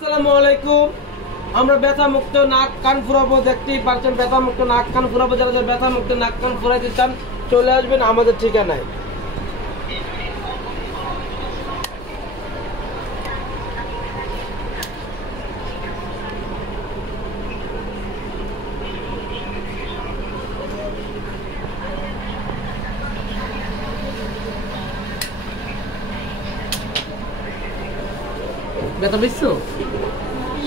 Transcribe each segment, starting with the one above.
আসসালামু আলাইকুম। আমরা ব্যথা মুক্ত নাক কান ফুরাবো, দেখতেই পাচ্ছেন ব্যথা মুক্ত নাক কান ফুরাবো। যারা ব্যথা মুক্ত নাক কান ফুরাইতে চান চলে আসবেন আমাদের ঠিকানায়। ব্যথা বুঝছো?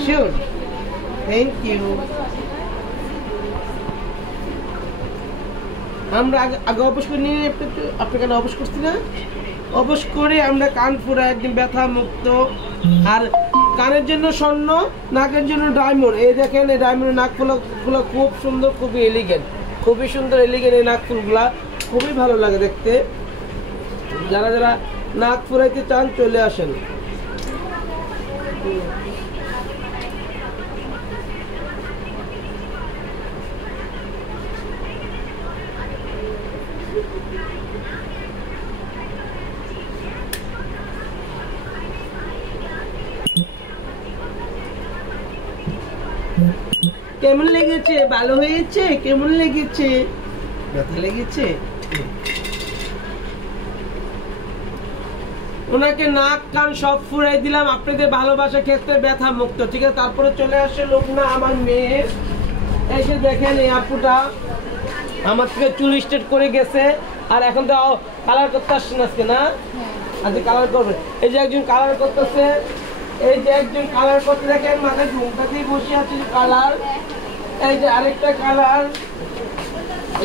Sure, thank you. আমরা আগে অবশ করে নিয়ে আপনাকে অবশ করছি না, অবশ করে আমরা কান ফুরা একদম ব্যথা মুক্ত। আর কানের জন্য স্বর্ণ, নাকের জন্য ডায়মন্ড। এই দেখেন এই ডায়মন্ডের নাক ফুলগুলো খুব সুন্দর, খুবই এলিগেন্ট, খুবই সুন্দর এলিগেন্ট। এই নাক ফুলগুলা খুবই ভালো লাগে দেখতে। যারা যারা নাক ফুরাইতে চান চলে আসেন। কেমন লেগেছে? ভালো হয়েছে? কেমন লেগেছে? ব্যথা লেগেছে? ওনাকে নাক কান সব ফুরাই দিলাম আপনাদের ভালোবাসার ক্ষেত্রে ব্যথা মুক্ত। ঠিক আছে, তারপরে চলে আসে লোকনা আমার মেয়ে। এসে দেখেন এই আপুটা আমার থেকে চুল স্ট্রেট করে গেছে, আর এখন তো কালার করতে আসছেন আজকে না? আজকে কালার করবে। এই যে একজন কালার করতেছে, এই যে একজন কালার করতে দেখেন মাথায় ঝুমকা দিয়ে বসে আছে কালার। এই যে আরেকটা কালার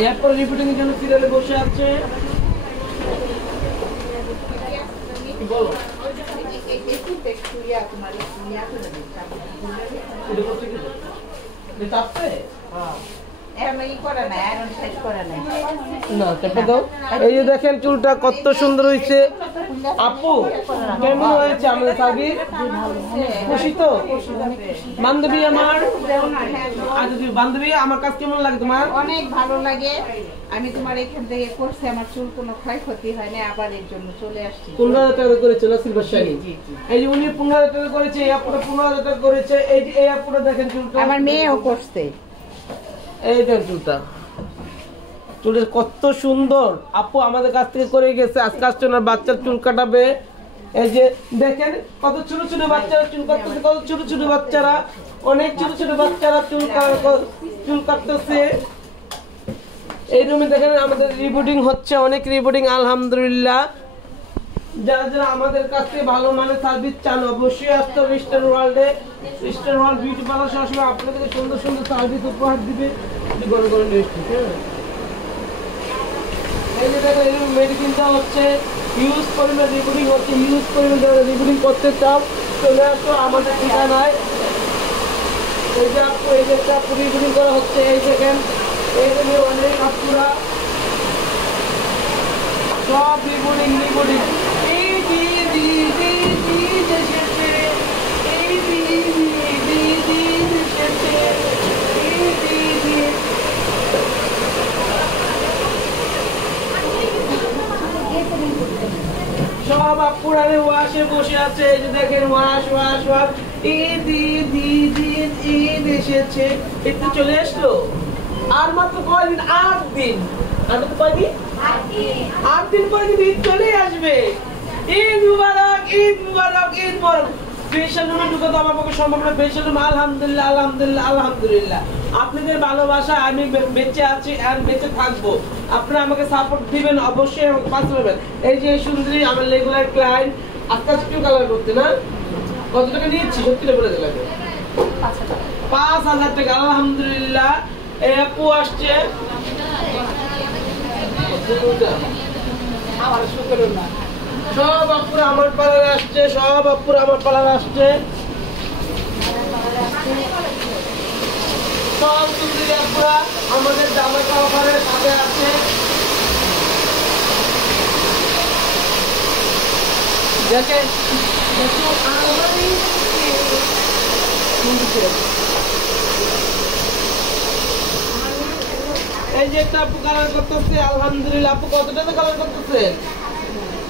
এরপর রিপিটিং এর জন্য সিরিয়ালে বসে আছে। বলো এই যে দেখেন চুলটা কত সুন্দর হয়েছে। আপু কেমন হয়েছে আমাদের সাবির? খুশি তো বান্ধবী আমার? বান্ধবী আমার কাজ কেমন লাগে তোমার? অনেক ভালো লাগে। আমি তোমার এখান থেকে করছি, আমার চুল কোনো ক্ষয়ক্ষতি হয় না, আবার এর জন্য চলে আসছি। 15,000 টাকা করেছে না সিলভার শাড়ি? এই যে উনি 15,000 টাকা করেছে, এই আপুটা 15,000 টাকা করেছে। এই যে এই আপুটা দেখেন চুলটা আমার মেয়েও করছে। এই দেখেন চুলটা কত সুন্দর। আপু আমাদের কাছ থেকে করে গেছে, আজকে আসছে ওনার বাচ্চার চুল কাটাবে। এই যে দেখেন কত ছোট ছোট বাচ্চারা চুল কাটতেছে, কত ছোট ছোট বাচ্চারা, অনেক ছোট ছোট বাচ্চারা চুল কাটতেছে। এই রুমে দেখেন আমাদের রিবুটিং হচ্ছে, অনেক রিবুটিং আলহামদুলিল্লাহ। যারা যারা আমাদের কাছ থেকে ভালো মানের সার্ভিস চান অবশ্যই আসতে হবে ইস্টার্ন ওয়ার্ল্ডে। ইস্টার্ন ওয়ার্ল্ড বিউটি পার্লার সবসময় আপনাদেরকে সুন্দর সুন্দর সার্ভিস উপহার দিবে। গরম গরম মিষ্টি। এই যে দেখেন এই মেডিসিনটা হচ্ছে ইউজ পরিমাণ রিবুটিং হচ্ছে, ইউজ পরিমাণ যারা রিবুটিং করতে চাও চলে আসো আমাদের ঠিকানায়। এই যে আপু এই যে একটা রিবুটিং করা হচ্ছে, এই দেখেন এই যে অনেক আপুরা সব রিবুটিং রিবুটিং। সব আপুরারে ওয়াশে বসে আছে। এই যে দেখেন wash wash wash. Eid Eid Eid Eid Eid এসেছে, একটু চলে আসলো। আর মাত্র কয়দিন? 8 দিন। আর মাত্র কয়দিন? 8 দিন পরে কিন্তু ঈদ চলে আসবে। ঈদ মুবারক, ঈদ মুবারক, ঈদ মুবারক। ফেশিয়াল রুমে ঢুকে তো আমার পক্ষে সম্ভব না। ফেশিয়াল রুম আলহামদুলিল্লাহ আলহামদুলিল্লাহ আলহামদুলিল্লাহ। আপনাদের ভালোবাসা আমি বেঁচে আছি আর বেঁচে থাকবো। আপনারা আমাকে সাপোর্ট দিবেন, অবশ্যই আমাকে পাশে পাবেন। এই যে সুন্দরী আমার রেগুলার ক্লায়েন্ট, আজকে একটু কালার করতে না কত টাকা নিয়েছি সত্যি বলে দিলাম? 5,000 টাকা আলহামদুলিল্লাহ। এই আপু আসছে সব আপুরা আমার পাড়ায় আসছে, সব আপুরা আমার পাড়ায় আসছে। সব সুন্দরী আপুরা আমাদের জামাটা অফারের সাথে আছে। দেখেন এই যে একটা আপু কালার করতেছে আলহামদুলিল্লাহ। আপু কত টাকা কালার করতেছে?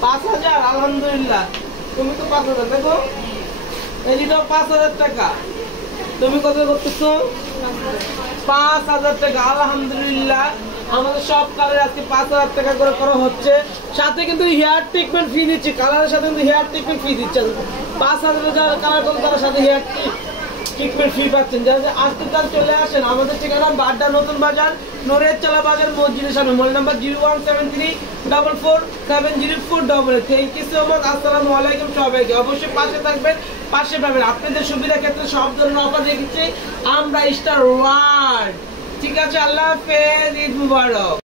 5,000 আলহামদুলিল্লাহ। তুমি তো 5,000 দেখো এটা 5000 টাকা। তুমি কত করতেছো? 5000 টাকা। আলহামদুলিল্লাহ আমাদের সব কালার আজকে 5000 টাকা করে করা হচ্ছে। সাথে কিন্তু হেয়ার ট্রিটমেন্ট ফ্রি দিচ্ছি, কালারের সাথে কিন্তু হেয়ার ট্রিটমেন্ট ফ্রি দিচ্ছেন। 5000 যারা কালার করুন তার সাথে হেয়ার ট্রিটমেন্ট ফ্রি পাচ্ছেন। যারা আজকে কাল চলে আসেন, আমাদের ঠিকানা বাড্ডা নতুন বাজার, নোরের চালা বাজার, মসজিদের সামনে, mobile number 01734470488। Thank you so much. আসসালামু আলাইকুম সবাইকে। অবশ্যই পাশে থাকবেন, পাশে পাবেন। আপনাদের সুবিধার ক্ষেত্রে সব ধরনের অফার রেখেছি আমরা স্টার ওয়ার্ল্ড। ঠিক আছে, আল্লাহ হাফেজ, ঈদ মুবারক।